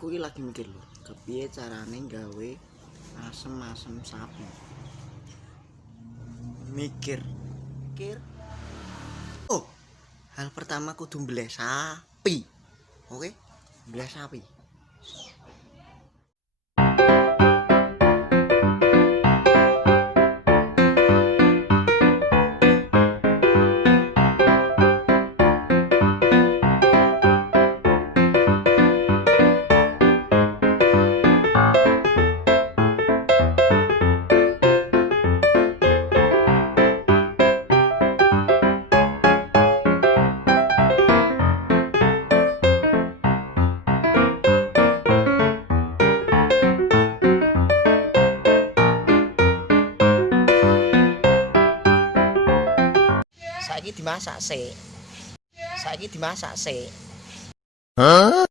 Aku iki lagi mikir lho, kepiye carane gawe asem-asem sapi. Mikir. Oh, hal pertama kudu mbleh sapi. Oke? Mbleh sapi. Saiki dimasak sik. Saiki dimasak sik. Hah?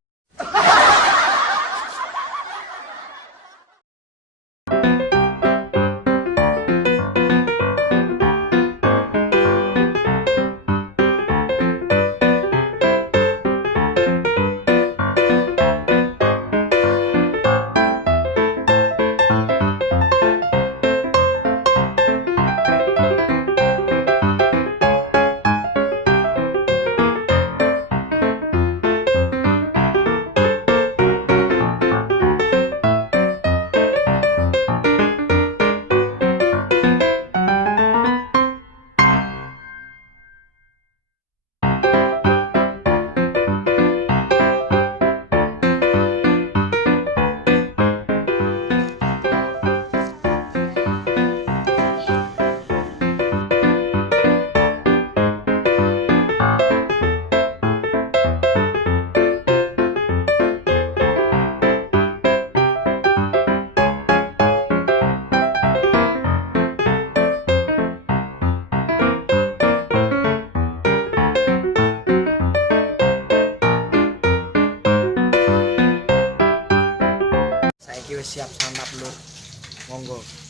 Saiki wis siap santap lur. Monggo.